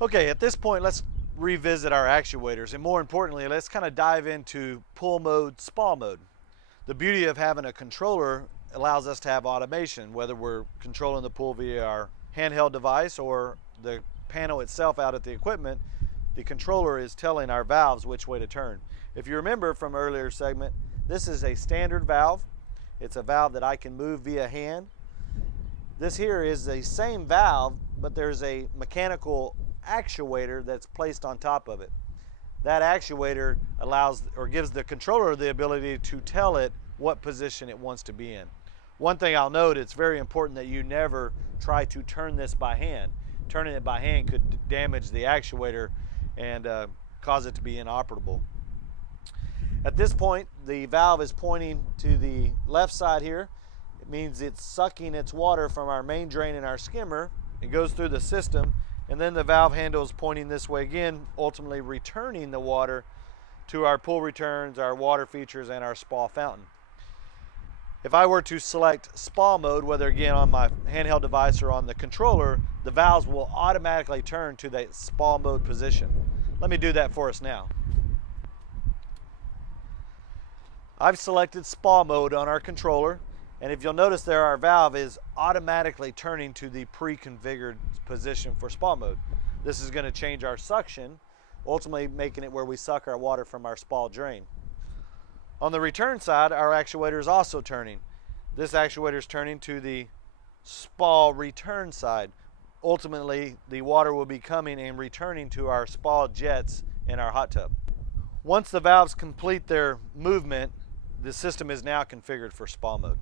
Okay, at this point, let's revisit our actuators, and more importantly, let's kind of dive into pool mode, spa mode. The beauty of having a controller allows us to have automation, whether we're controlling the pool via our handheld device or the panel itself out at the equipment. The controller is telling our valves which way to turn. If you remember from earlier segment, this is a standard valve. It's a valve that I can move via hand. This here is the same valve, but there's a mechanical actuator that's placed on top of it. That actuator allows or gives the controller the ability to tell it what position it wants to be in. One thing I'll note, it's very important that you never try to turn this by hand. Turning it by hand could damage the actuator and cause it to be inoperable. At this point, the valve is pointing to the left side here. It means it's sucking its water from our main drain and our skimmer. It goes through the system, and then the valve handle is pointing this way again, ultimately returning the water to our pool returns, our water features, and our spa fountain. If I were to select spa mode, whether again on my handheld device or on the controller, the valves will automatically turn to that spa mode position. Let me do that for us now. I've selected spa mode on our controller, and if you'll notice there, our valve is automatically turning to the pre-configured position for spa mode. This is going to change our suction, ultimately making it where we suck our water from our spa drain. On the return side, our actuator is also turning. This actuator is turning to the spa return side. Ultimately, the water will be coming and returning to our spa jets in our hot tub. Once the valves complete their movement, the system is now configured for spa mode.